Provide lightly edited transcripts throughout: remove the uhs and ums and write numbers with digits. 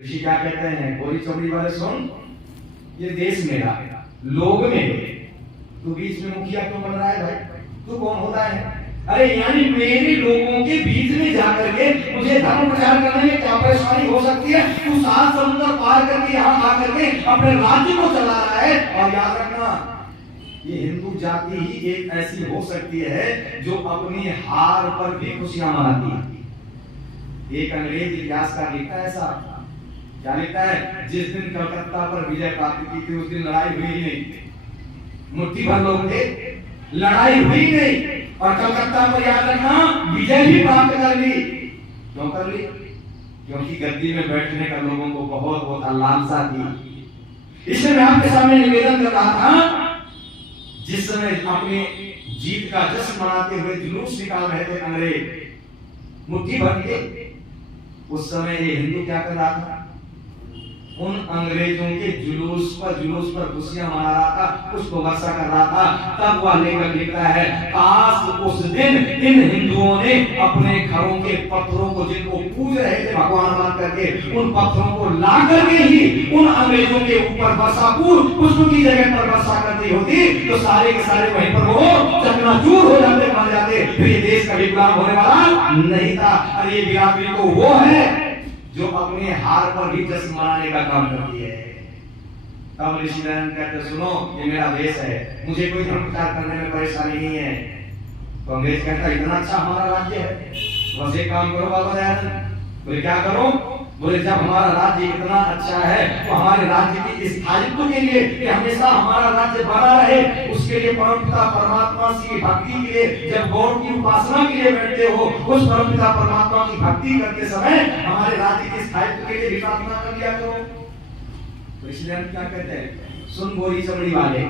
ऋषि क्या कहते हैं, गोरी चमड़ी वाले सुन, ये देश मेरा, लोग मेरे, तू बीच में मुखिया क्यों बन रहा है भाई? तू कौन होता है? अरे यानी मेरे लोगों के बीच में जाकर के मुझे धर्म प्रचार करने में क्या परेशानी हो सकती है? तू 7 समुद्र पार करके यहाँ आकर के अपने राज्य को चला रहा है। और याद रखना, ये हिंदू जाति ही एक ऐसी हो सकती है जो अपनी हार पर भी खुशियां मनाती है। एक अंग्रेज इतिहासकार लिखता है ऐसा, क्या लिखता है? जिस दिन कलकत्ता पर विजय प्राप्त की थी उस दिन लड़ाई हुई ही नहीं, मुट्ठी भर लोग थे, लड़ाई हुई नहीं, और कलकत्ता पर याद रखना विजय भी प्राप्त कर ली। क्यों कर ली? क्योंकि गद्दी में बैठने का लोगों को बहुत लालसा थी। इसलिए मैं आपके सामने निवेदन कर रहा था, जिस समय अपनी जीत का जश्न मनाते हुए जुलूस निकाल रहे थे अंग्रेज मुट्ठी भर के, उस समय ये हिंदू क्या कर रहा था? उन अंग्रेजों के जुलूस पर खुशियां मना रहा था, पुष्प वर्षा कर रहा था। तब वह लेकर लिखता है, काश उस दिन इन हिंदुओं ने अपने घरों के पत्थरों को, जिनको पूज रहे थे भगवान मान करके, उन पत्थरों को ला करके ही उन अंग्रेजों के ऊपर वर्षापुर पुष्प की जगह पर वर्षा कर दी होती, तो सारे के सारे वहीं पर वो चकनाचूर हो जाते, मर जाते, फिर ये देश का गुलाम होने वाला नहीं था। अरे ये बिरादरी तो वो है जो अपने हार पर भी जश्न मनाने का काम करती है। तब ऋषि दयानंद कहते, सुनो, ये मेरा देश है, मुझे कोई धर्म प्रचार करने में परेशानी नहीं है। तो अंग्रेज कहता, इतना अच्छा हमारा राज्य है, बस एक काम करो बाबा दयानंद। बोले क्या करो? बोले जब हमारा राज्य इतना अच्छा है तो हमारे राज्य के स्थायित्व के लिए, कि हमेशा हमारा राज्य बना रहे, उसके लिए परमपिता परमात्मा की भक्ति के लिए, जब गौर की उपासना के लिए बैठते हो, उस परमपिता परमात्मा की भक्ति करते समय हमारे राज्य के स्थायित्व के लिए भी प्रार्थना कर लिया करो। तो इसलिए हम क्या कहते हैं, सुन गोरी चमड़ी वाले,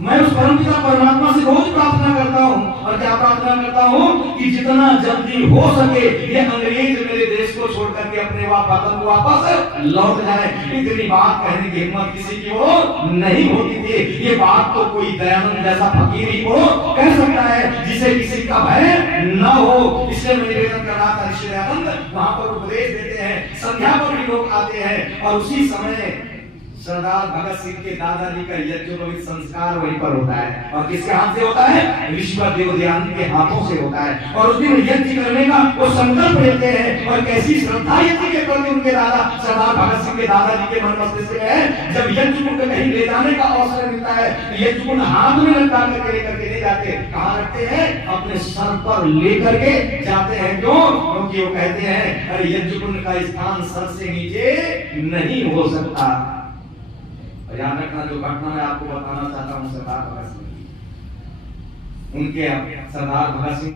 मैं उस परमपिता परमात्मा से रोज प्रार्थना करता हूँ, और क्या प्रार्थना करता हूँ कि जितना जल्दी हो सके ये अंग्रेज मेरे देश को छोड़ करके अपने वतन को वापस लौट जाए। इतनी बात कहने की हिम्मत किसी की वो नहीं होती थी। ये बात तो कोई दयानंद जैसा फकीर ही को कह सकता है, जिसे किसी का भय न हो। इसलिए मैं निवेदन कर रहा था, ऋषि दयानंद वहां पर उपदेश देते हैं, संध्या पर भी लोग आते हैं, और उसी समय सरदार भगत सिंह के दादाजी का यज्ञोपवीत संस्कार वहीं पर होता है। और किसके हाथ से होता है? ऋषिदेव दयानंद के हाथों से होता है। और उस दिन यज्ञ करने का वो संकल्प लेते हैं, और कैसी श्रद्धा यज्ञ के प्रति उनके दादा सरदार भगत सिंह के दादाजी के मन मस्तिष्क में है। जब यज्ञ कुंड कहीं ले जाने का अवसर मिलता है, यज्ञ कुंड हाथ में लटका करके लेकर के नहीं जाते, कहाँ रखते हैं? अपने सर पर लेकर के जाते हैं। क्यों? क्योंकि वो कहते हैं, अरे यज्ञ कुंड का स्थान सर से नीचे नहीं हो सकता। याद रखना, जो घटना मैं आपको बताना चाहता हूँ सरदार भगत सिंह, उनके सरदार भगत सिंह